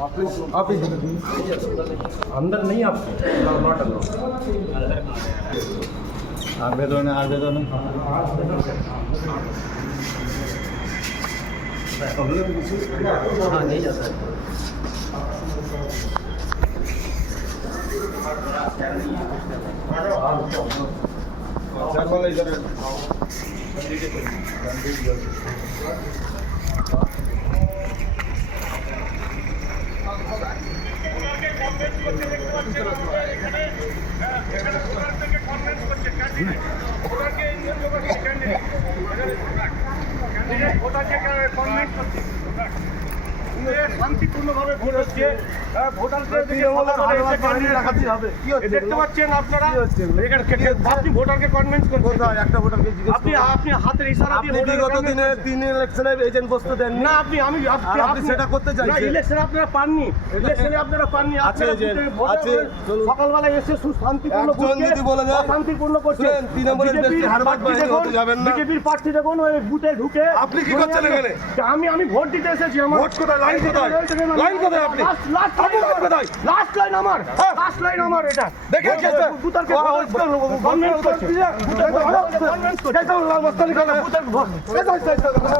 office अंदर नहीं आप नॉट अलाउड आवेदन आवेदन हाँ नहीं जाता है শান্তিপূর্ণভাবে ভোট হচ্ছে ভোটারদের দেখতে পাচ্ছেন আপনারা আপনি ভোটারকে কনভিন্স করছেন একটা ভোটারকে আপনি আপনি হাতের ইশারা দিয়ে বিগত দিনে 3 ইলেকশনে এজেন্ট বসতে দেন না আপনি আমি আপনি সেটা করতে চাইছেন ইলেকশনে আপনারা পাননি ইলেকশনে আপনারা পাননি আছে সকালবেলা এসে সুশান্তিপূর্ণ যদি বলে দেন শান্তিপূর্ণ করছে 3 নম্বরের বেশি হারবাদ বাইরে হতে যাবেন না বিজেপির প্রার্থী দেখুন ওই বুথে ঢুকে আপনি কি করছেন এখানে আমি ভোট দিতে এসেছি আমার ভোট কোথায় লাইন কোথায় লাইন কোথায় আপনি লাস্ট লাইন আমার লাস্ট লাইন আমার এটা দেখেন কি আছে বুতারকে কনভিন্স করছে